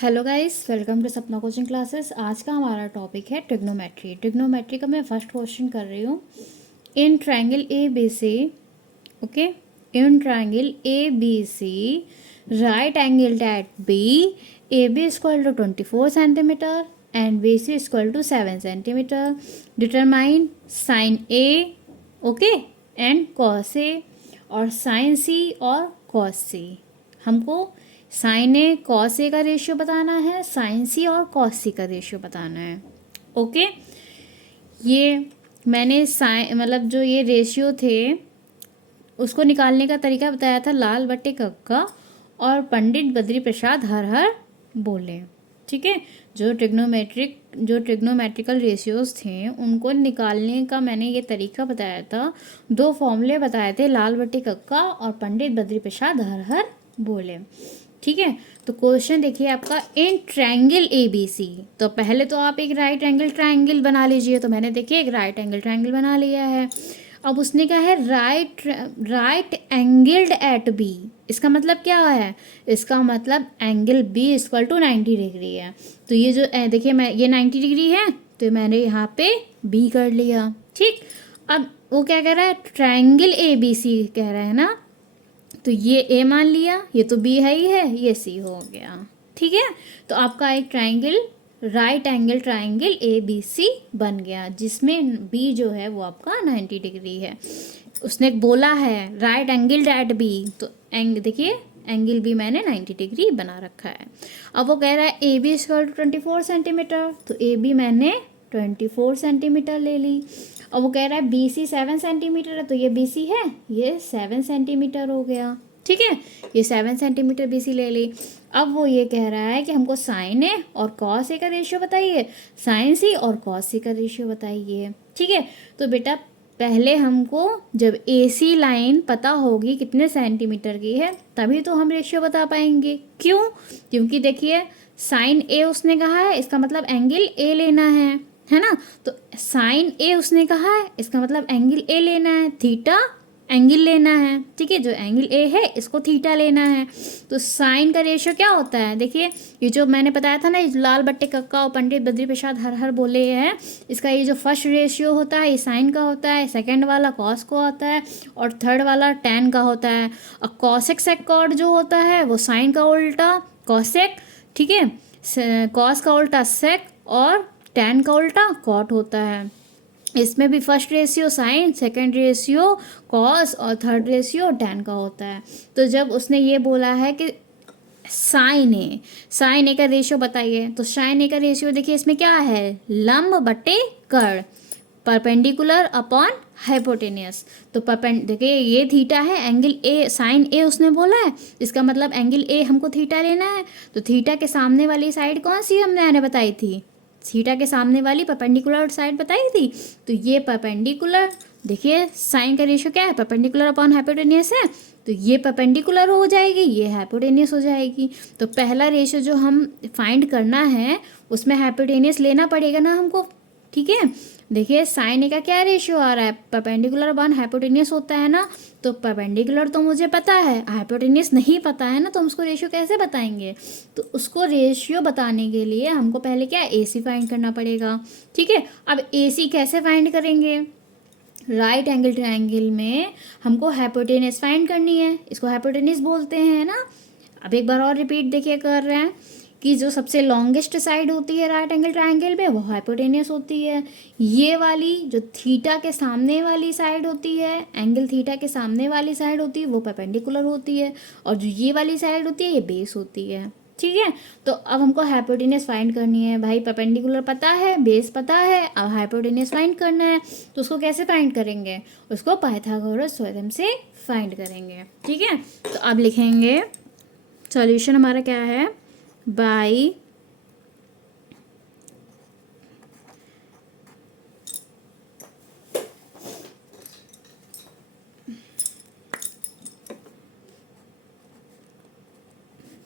Hello guys, welcome to सपना coaching classes. आज का हमारा टॉपिक है ट्रिग्नोमेट्री। ट्रिग्नोमेट्री का मैं फर्स्ट क्वेश्चन कर रही हूँ। In triangle A B C, okay, in triangle A B C right angle at B, A B equal to 24 centimetre and B C equal to 7 centimetre. Determine sine A, okay, and cos A, और sine सी और cos सी। हमको sign A cos A का ratio बताना है, sign सी और cos सी का ratio बताना है। ओके, ये मैंने साइन मतलब जो ये रेशियो थे उसको निकालने का तरीका बताया था लाल बट्टे कक्का और पंडित बद्री प्रसाद हर हर बोले। ठीक है, जो ट्रिग्नोमेट्रिकल रेशियोज थे उनको निकालने का मैंने ये तरीका बताया था। दो फॉर्मूले बताए थे, लाल बट्टे कक्का और पंडित बद्री प्रसाद हर हर बोले। ठीक है, तो क्वेश्चन देखिए आपका, इन ट्रायंगल ए बी सी। तो पहले तो आप एक राइट एंगल ट्रायंगल बना लीजिए। तो मैंने देखिए एक राइट एंगल ट्रायंगल बना लिया है। अब उसने कहा है राइट एंगल्ड एट बी। इसका मतलब क्या है? इसका मतलब angle B equal to 90 degree है। तो ये जो देखिए, मैं ये 90 डिग्री है तो मैंने यहाँ पे बी कर लिया। ठीक, अब वो क्या कह रहा है? ट्रायंगल ए बी सी कह रहा है ना, तो ये ए मान लिया, ये तो बी है ही है, ये सी हो गया। ठीक है, तो आपका एक triangle right angle triangle A B C बन गया, जिसमें बी जो है वो आपका 90 डिग्री है। उसने बोला है राइट एंगल एट बी, तो देखिए एंगल बी मैंने 90 डिग्री बना रखा है। अब वो कह रहा है A B equal to 24 centimetre, तो ए बी मैंने 24 सेंटीमीटर ले ली। और वो कह रहा है बी सी 7 सेंटीमीटर है, तो ये बी सी है, ये 7 सेंटीमीटर हो गया। ठीक है, ये 7 सेंटीमीटर बी सी ले ली। अब वो ये कह रहा है कि हमको साइन ए और कॉस ए का रेशियो बताइए, साइन सी और कॉस सी का रेशियो बताइए। ठीक है, तो बेटा पहले हमको जब ए सी लाइन पता होगी कितने सेंटीमीटर की है तभी तो हम रेशियो बता पाएंगे। क्यों? क्योंकि देखिए साइन ए उसने कहा है, इसका मतलब एंगल ए लेना है ना। तो साइन ए उसने कहा है, इसका मतलब एंगल ए लेना है, थीटा एंगल लेना है। ठीक है, जो एंगल ए है इसको थीटा लेना है। तो साइन का रेशियो क्या होता है? देखिए ये जो मैंने बताया था ना, लाल बट्टे कक्का और पंडित बद्री प्रसाद हर हर बोले हैं, इसका ये जो फर्स्ट रेशियो होता है ये साइन का होता है, सेकंड वाला कॉस का होता है, और थर्ड वाला टैन का होता है। और कॉसेक सेक कॉट जो होता है वो साइन का उल्टा कॉसेक, ठीक है, कॉस का उल्टा सेक और टैन का उल्टा कॉट होता है। इसमें भी first ratio sine, second ratio cos और थर्ड रेशियो टैन का होता है। तो जब उसने ये बोला है कि साइन ए का रेशियो बताइए, तो साइन ए का रेशियो देखिए इसमें क्या है, लंब बटे कर्ण, परपेंडिकुलर अपॉन हाइपोटेनियस। तो देखिए ये थीटा है, एंगल ए साइन ए उसने बोला है, इसका मतलब एंगल ए हमको थीटा लेना है। तो थीटा के सामने वाली साइड कौन सी हमने बताई थी? थीटा के सामने वाली परपेंडिकुलर साइड बताई थी। तो ये परपेंडिकुलर, देखिए साइन का रेशियो क्या है, परपेंडिकुलर अपॉन हाइपोटेनियस है, तो ये परपेंडिकुलर हो जाएगी, ये हाइपोटेनियस हो जाएगी। तो पहला रेशियो जो हम फाइंड करना है उसमें हाइपोटेनियस लेना पड़ेगा ना हमको। ठीक है, देखिए साइन ए का क्या रेशियो आ रहा है, परपेंडिकुलर अपॉन हाइपोटेनियस होता है ना। तो परपेंडिकुलर तो मुझे पता है, हाइपोटेनियस नहीं पता है ना, तो हम उसको रेशियो कैसे बताएंगे? तो उसको रेशियो बताने के लिए हमको पहले क्या ए सी फाइंड करना पड़ेगा। ठीक है, अब ए सी कैसे फाइंड करेंगे? राइट एंगल ट्रायंगल में हमको हाइपोटेनियस फाइंड करनी है, इसको हाइपोटेनियस बोलते हैं ना। अब एक बार और रिपीट देखिए कर रहे हैं कि जो सबसे लॉन्गेस्ट साइड होती है राइट एंगल ट्रायंगल में वो हाइपोटेनियस होती है। ये वाली जो थीटा के सामने वाली साइड होती है, एंगल थीटा के सामने वाली साइड होती है वो परपेंडिकुलर होती है, और जो ये वाली साइड होती है ये बेस होती है। ठीक है, तो अब हमको हाइपोटेनियस फाइंड करनी है। भाई परपेंडिकुलर पता है, बेस पता है, अब हाइपोटेनियस फाइंड करना है। तो उसको कैसे फाइंड करेंगे? उसको पाइथागोरस थ्योरम से फाइंड करेंगे। ठीक है, तो अब लिखेंगे सॉल्यूशन हमारा क्या है, बाई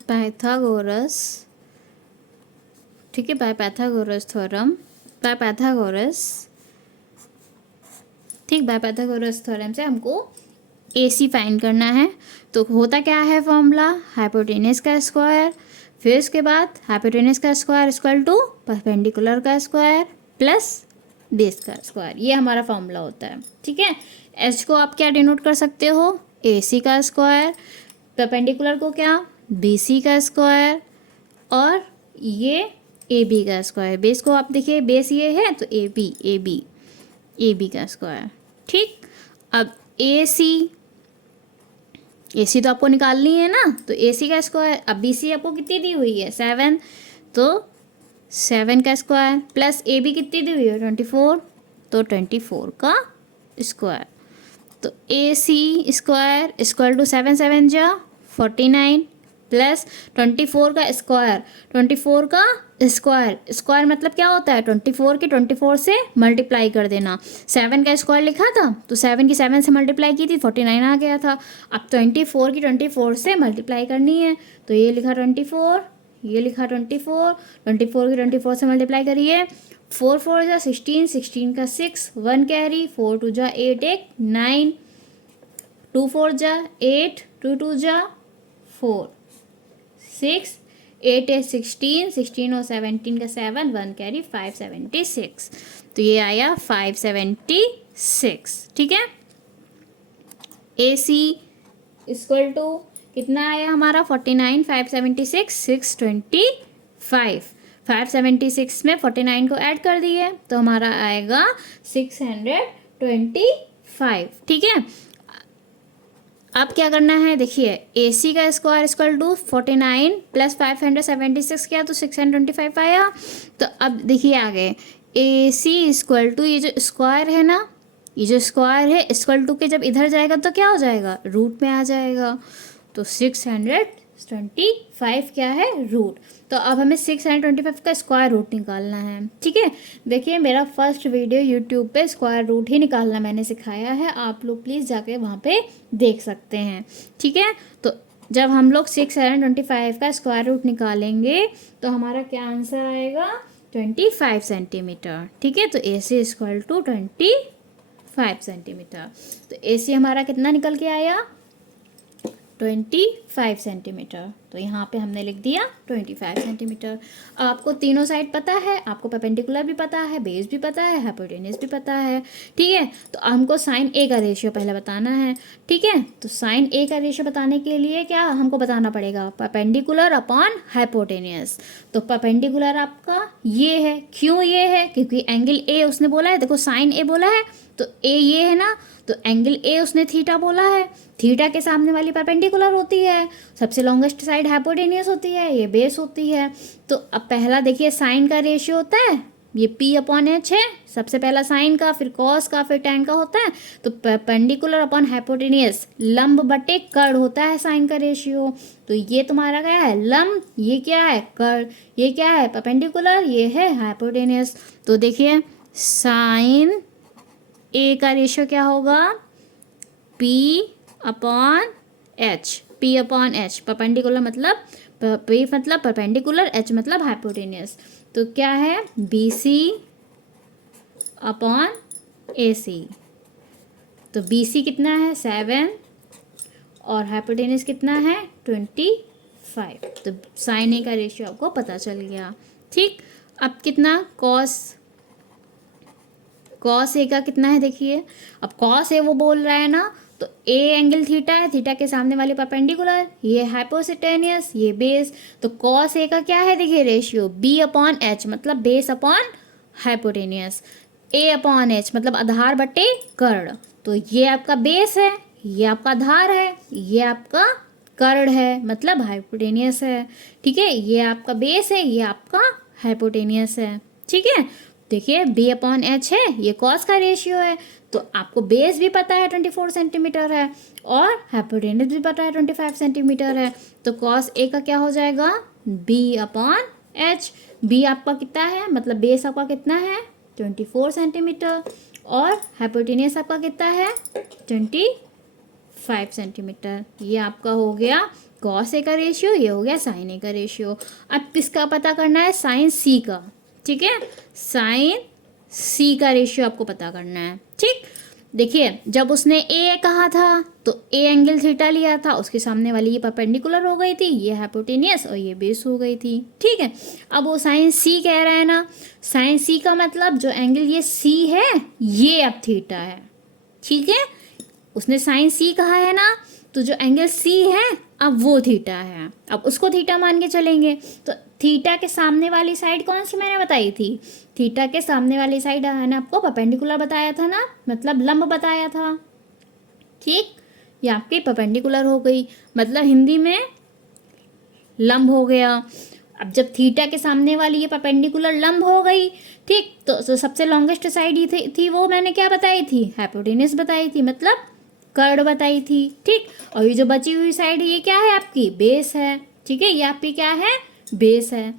पाइथागोरस, ठीक है, by Pythagoras theorem, by Pythagoras, ठीक, बाय पाइथागोरस थ्योरम से हमको ए सी फाइंड करना है। तो होता क्या है फॉर्मूला, हाइपोटेनियस का स्क्वायर, फिर उसके बाद हाइपोटेनस का स्क्वायर इक्वल टू परपेंडिकुलर का स्क्वायर प्लस बेस का स्क्वायर, ये हमारा फॉर्मूला होता है। ठीक है, एच को आप क्या डिनोट कर सकते हो, ए सी का स्क्वायर, परपेंडिकुलर को क्या, बी सी का स्क्वायर, और ये ए बी का स्क्वायर। बेस को आप देखिए, बेस ये है तो ए बी का स्क्वायर। ठीक, अब ए सी तो आपको निकालनी है ना, तो ए सी का स्क्वायर। अब बी सी आपको कितनी दी हुई है, 7, तो 7 का स्क्वायर, प्लस ए बी कितनी दी हुई है, 24, तो 24 का स्क्वायर। तो ए सी स्क्वायर इक्वल टू 7 7 जा 49 प्लस 24 का स्क्वायर, 24 का स्क्वायर मतलब क्या होता है, 24 की 24 से मल्टीप्लाई कर देना। 7 का स्क्वायर लिखा था तो 7 की 7 से मल्टीप्लाई की थी, 49 आ गया था। अब 24 की 24 से मल्टीप्लाई करनी है, तो ये लिखा 24, ये लिखा 24, 24 की 24 से मल्टीप्लाई करिए, 4 4 जा 16, 16 का 6, 1 कैरी, 4 2 जा 8 1 9, 2 4 जा 8, 2 2 जा 4 6, 8 8 16, 16 और 17 का 7, 1 कैरी, 576। तो ये आया 576। ठीक है, ए सी इक्वल टू कितना आया हमारा, 49, 576, 625। 576 में 49 को ऐड कर दिए तो हमारा आएगा 625। ठीक है, अब क्या करना है, देखिए ए सी का स्क्वायर इक्वल टू 49 प्लस 576 किया तो 625 आया। तो अब देखिए आगे, ए सी इक्वल टू ये जो स्क्वायर है ना, ये जो स्क्वायर है इक्वल टू के जब इधर जाएगा तो क्या हो जाएगा, रूट में आ जाएगा। तो 625 क्या है, रूट। तो अब हमें 625 का स्क्वायर रूट निकालना है। ठीक है, देखिए मेरा फर्स्ट वीडियो यूट्यूब पे स्क्वायर रूट ही निकालना मैंने सिखाया है, आप लोग प्लीज़ जाके वहाँ पे देख सकते हैं। ठीक है, तो जब हम लोग 625 का स्क्वायर रूट निकालेंगे तो हमारा क्या आंसर आएगा, 25 सेंटीमीटर। ठीक है, तो ए सी इक्वल टू 25 सेंटीमीटर। तो ए सी हमारा कितना निकल के आया, 25 सेंटीमीटर। तो यहाँ पे हमने लिख दिया 25 सेंटीमीटर। आपको तीनों साइड पता है, आपको परपेंडिकुलर भी पता है, बेस भी पता है, हाइपोटेन्यूज भी पता है। ठीक है, तो हमको साइन ए का रेशियो पहले बताना है। ठीक है, तो साइन ए का रेशियो बताने के लिए क्या हमको बताना पड़ेगा, परपेंडिकुलर अपॉन हाइपोटेन्यूज। तो परपेंडिकुलर आपका ये है, क्यों ये है, क्योंकि एंगल ए उसने बोला है, देखो साइन ए बोला है तो ए ये है ना, तो एंगल ए उसने थीटा बोला है, थीटा के सामने वाली परपेंडिकुलर होती है, सबसे लॉन्गेस्ट साइड हाइपोटेन्यूज होती है, ये बेस होती है। तो अब पहला देखिए साइन का रेशियो होता है, ये पी अपॉन एच है, सबसे पहला साइन का, फिर कॉस का, फिर टैन का होता है। तो परपेंडिकुलर अपॉन हाइपोटेन्यूज, लंब बटे कर्ण होता है साइन का रेशियो। तो ये तुम्हारा क्या है, लंब, ये क्या है, कर्ण, ये क्या है, परपेंडिकुलर, ये है हाइपोटेन्यूज। तो देखिए साइन ए का रेशियो क्या होगा, P upon H, P upon H, perpendicular मतलब पी मतलब परपेंडिकुलर, एच मतलब हाइपोटेन्यूज। तो क्या है, बी सी अपॉन ए सी। तो बी सी कितना है, 7, और हाइपोटेन्यूज कितना है, 25। तो साइन ए का रेशियो आपको पता चल गया। ठीक, अब कितना, कॉस ए का कितना है, देखिए अब कॉस ए वो बोल रहा है ना, तो ए एंगल थीटा है, थीटा के सामने वाली परपेंडिकुलर, ये हाइपोटेन्यूज, ये बेस। तो कॉस ए का क्या है, देखिए रेशियो बी अपॉन एच मतलब बेस अपॉन हाइपोटेन्यूज, ए अपॉन एच मतलब आधार बटे कर्ण। तो ये आपका बेस है, ये आपका आधार है, ये आपका कर्ण है मतलब हाइपोटेन्यूज है। ठीक है, ये आपका बेस है, ये आपका हाइपोटेन्यूज है। ठीक है, देखिए बी अपॉन एच है, ये कॉस का रेशियो है। तो आपको बेस भी पता है 24 सेंटीमीटर है, और हाइपोटेन्यूज भी पता है 25 सेंटीमीटर है। तो कॉस ए का क्या हो जाएगा, बी अपॉन एच। बी आपका कितना है, मतलब बेस आपका कितना है, 24 सेंटीमीटर, और हाइपोटेन्यूज आपका कितना है, 25 सेंटीमीटर। ये आपका हो गया कॉस ए का रेशियो, ये हो गया साइन ए का रेशियो। अब किसका पता करना है, साइन सी का। ठीक है, साइन सी का रेशियो आपको पता करना है। ठीक, देखिए जब उसने ए कहा था तो ए एंगल थीटा लिया था, उसके सामने वाली ये परपेंडिकुलर हो गई थी, ये हाइपोटेनियस और ये बेस हो गई थी। ठीक है, अब वो साइन सी कह रहा है ना, साइन सी का मतलब जो एंगल ये सी है ये अब थीटा है। ठीक है, उसने साइन सी कहा है ना, तो जो एंगल सी है अब वो थीटा है, अब उसको थीटा मान के चलेंगे। तो थीटा के सामने वाली साइड कौन सी मैंने बताई थी, थीटा के सामने वाली साइड मैंने आपको परपेंडिकुलर बताया था ना, मतलब लंब बताया था। ठीक, ये आपकी परपेंडिकुलर हो गई, मतलब हिंदी में लंब हो गया। अब जब थीटा के सामने वाली ये परपेंडिकुलर लंब हो गई, ठीक, तो सबसे लॉन्गेस्ट साइड ही थी वो मैंने क्या बताई थी, हाइपोटेनस बताई थी, मतलब कर्ड बताई थी। ठीक, और ये जो बची हुई साइड ये क्या है आपकी, बेस है। ठीक है, ये आपकी क्या है, बेस है।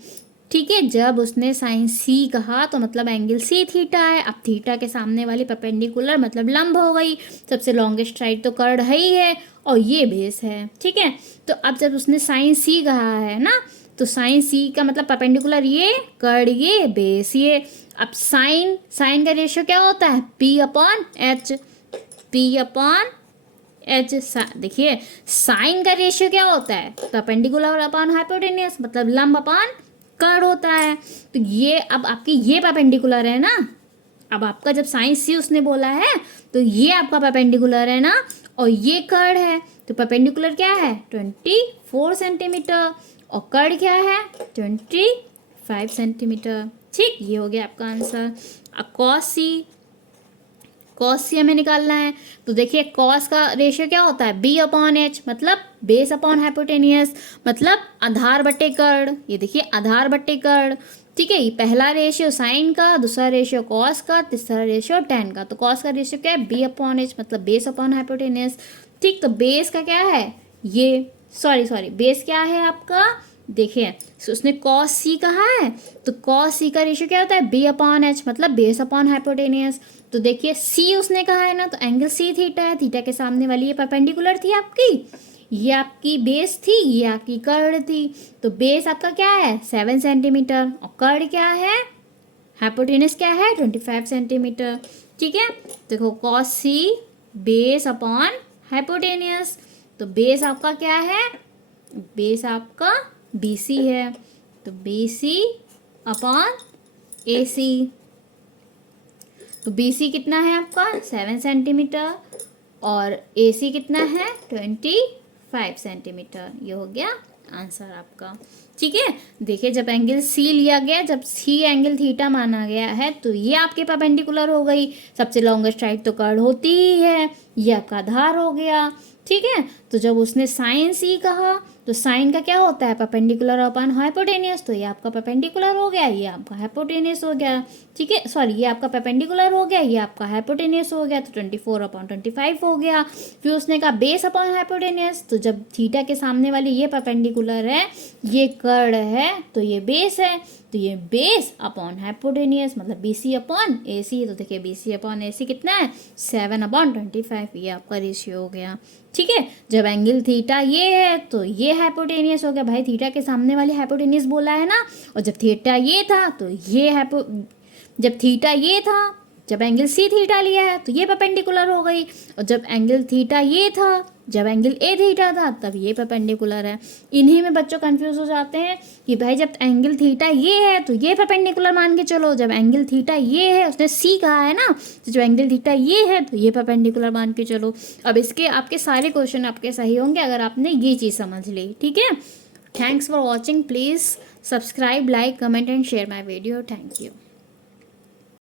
ठीक है, जब उसने साइन सी कहा तो मतलब एंगल सी थीटा है। अब थीटा के सामने वाली परपेंडिकुलर मतलब लंब हो गई, सबसे लॉन्गेस्ट साइड तो कर्ड है ही है और ये बेस है। ठीक है, तो अब जब उसने साइन सी कहा है ना, तो साइन सी का मतलब परपेंडिकुलर ये, कर्ड ये, बेस ये। अब साइन का रेशियो क्या होता है, P upon H, P upon H. देखिए साइन का रेशियो क्या होता है, परपेंडिकुलर अपॉन हाइपोटेनियस, मतलब लंब अपॉन कर्ड होता है। तो ये अब आपकी ये परपेंडिकुलर है ना, अब आपका जब साइन सी उसने बोला है तो ये आपका परपेंडिकुलर है ना, और ये कर्ड है। तो परपेंडिकुलर क्या है 24 सेंटीमीटर और कर्ड क्या है 25 सेंटीमीटर। ठीक, ये हो गया आपका आंसर। अब कॉस सी हमें निकालना है, तो देखिए कॉस का रेशियो क्या होता है, बी अपॉन एच, मतलब बेस अपॉन हाइपोटेनियस, मतलब आधार बटे कर्ड। ये देखिए आधार बटे कर्ड। ठीक है, ये पहला रेशियो साइन का, दूसरा रेशियो कॉस का, तीसरा रेशियो टेन का। तो कॉस का रेशियो क्या है, बी अपॉन एच, मतलब बेस अपॉन हाइपोटेनियस। ठीक, तो बेस का क्या है ये, सॉरी बेस क्या है आपका, देखिए उसने कॉस सी कहा है तो कॉस सी का रेशियो क्या होता है, बी अपॉन एच, मतलब बेस अपॉन हाइपोटेनियस। तो देखिए सी उसने कहा है ना, तो एंगल सी थीटा है, थीटा के सामने वाली ये परपेंडिकुलर थी आपकी, ये आपकी बेस थी, ये आपकी कर्ड थी। तो बेस आपका क्या है 7 सेंटीमीटर और कर्ड क्या है, हाइपोटेनस क्या है 25 सेंटीमीटर। ठीक है, देखो कॉस सी बेस अपॉन हाइपोटेनियस, तो बेस आपका क्या है, बेस आपका BC है, तो BC अपॉन AC। तो BC कितना है आपका 7 सेंटीमीटर और AC कितना है 25 सेंटीमीटर। ये हो गया आंसर आपका। ठीक है, देखिए जब एंगल C लिया गया, जब C एंगल थीटा माना गया है तो ये आपके परपेंडिकुलर हो गई, सबसे लॉन्गेस्ट साइड तो कर्ड होती ही है, ये आपका आधार हो गया। ठीक है, तो जब उसने साइन सी कहा तो साइन का क्या होता है परपेंडिकुलर अपॉन हाइपोटेनियस, तो ये आपका परपेंडिकुलर हो गया, ये आपका हाइपोटेनियस हो गया। ठीक है, सॉरी ये आपका परपेंडिकुलर हो गया, ये आपका हाइपोटेनियस हो गया, तो 24 अपॉन 25 हो गया। फिर उसने कहा बेस अपॉन हाइपोटेनियस, तो जब थीटा के सामने वाली ये परपेंडिकुलर है, ये कर्ड है, तो ये बेस है, तो ये बेस अपॉन हाइपोटेनियस मतलब BC अपॉन AC। तो देखिए BC अपॉन AC कितना है 7 अपॉन 25, ये आपका रेशियो हो गया। ठीक है, जब एंगल थीटा ये है तो ये हाइपोटेनियस हो गया, भाई थीटा के सामने वाली हाइपोटेनियस बोला है ना, और जब थीटा ये था तो ये जब थीटा ये था, जब एंगल सी थीटा लिया है तो ये परपेंडिकुलर हो गई, और जब एंगल थीटा ये था, जब एंगल ए थीटा था तब ये परपेंडिकुलर है। इन्हीं में बच्चों कंफ्यूज हो जाते हैं कि भाई जब एंगल थीटा ये है तो ये परपेंडिकुलर मान के चलो, जब एंगल थीटा ये है, उसने सी कहा है ना, तो जब एंगल थीटा ये है तो ये परपेंडिकुलर मान के चलो। अब इसके आपके सारे क्वेश्चन आपके सही होंगे अगर आपने ये चीज़ समझ ली। ठीक है, thanks for watching, please subscribe, like, comment and share my video. Thank you.